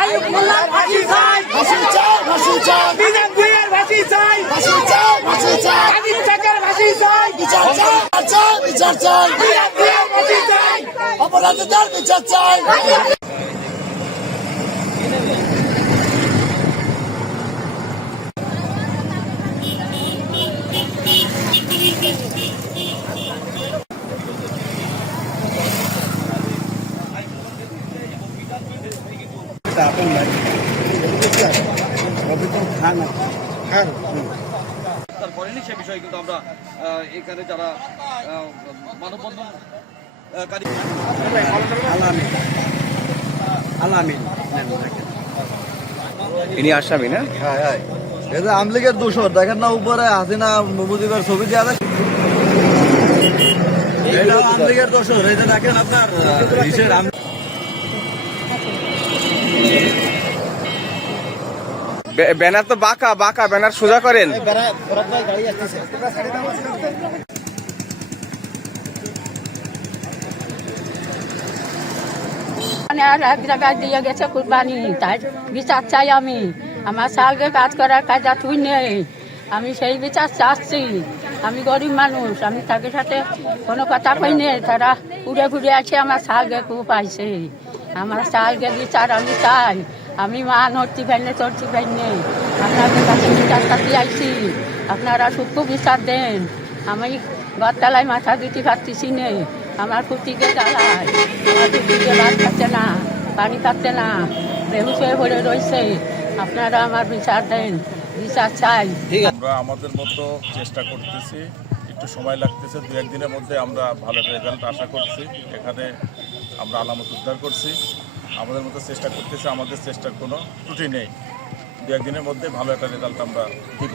আইয়ুব মোল্লার ফাঁসি চাই, ফাঁসি চাই, ফাঁসি চাই, বিধান ভূঁইয়ার ফাঁসি চাই, ফাঁসি চাই, ফাঁসি চাই, আদিল চাচার ফাঁসি চাই, বিচার চাই, চাই, বিচার চাই, বিধান ভূঁইয়ার ফাঁসি চাই, অপরাধীদের বিচার চাই। করেনি সে বিষয়ে কিন্তু আমরা এখানে যারা মানববন্ধন ইনি আসামি না? হ্যাঁ হ্যাঁ, এটা আমলিগের দোষর দেখেন না, উপরে হাসিনা মুজিবের ছবি দেওয়া যায়, এটা আমলিগের দোষর। এই যে দেখেন আপনার ব্যানার তো বাঁকা বাঁকা, ব্যানার সোজা করেন। আর এক জায়গায় দিয়ে গেছে কুরবানি, তাই বিচার চাই আমি। আমার সালকে কাজ করার কাজা তুই নেই, আমি সেই বিচার চাচ্ছি। আমি গরিব মানুষ, আমি তাদের সাথে কোনো কথা কই নেই, তারা ঘুরে ঘুরে আছে আমার সালকে খুব পাইছে। আমার সালকে বিচার আমি চাই। আমি মা নড়তে পাইনি, চড়তে পাইনি, আপনাদের কাছে বিচার চাচ্ছি আইছি। আপনারা সূক্ষ্ম বিচার দেন। আমি গতলায় মাথা দিতে পারতেছি নেই, আমার কুটিকে জ্বালায়, আমার কুটিকে ভাত খাচ্ছে না, পানি খাচ্ছে না, বেহুশ হয়ে পড়ে রয়েছে। আপনারা আমার বিচার দেন, বিচার চাই। আমরা আমাদের মতো চেষ্টা করতেছি, একটু সময় লাগতেছে, দু একদিনের মধ্যে আমরা ভালো রেজাল্ট আশা করছি। এখানে আমরা আলামত উদ্ধার করছি, আমাদের মতো চেষ্টা করতেছি, আমাদের চেষ্টার কোনো ত্রুটি নেই। দু একদিনের মধ্যে ভালো একটা রেজাল্ট আমরা দিব।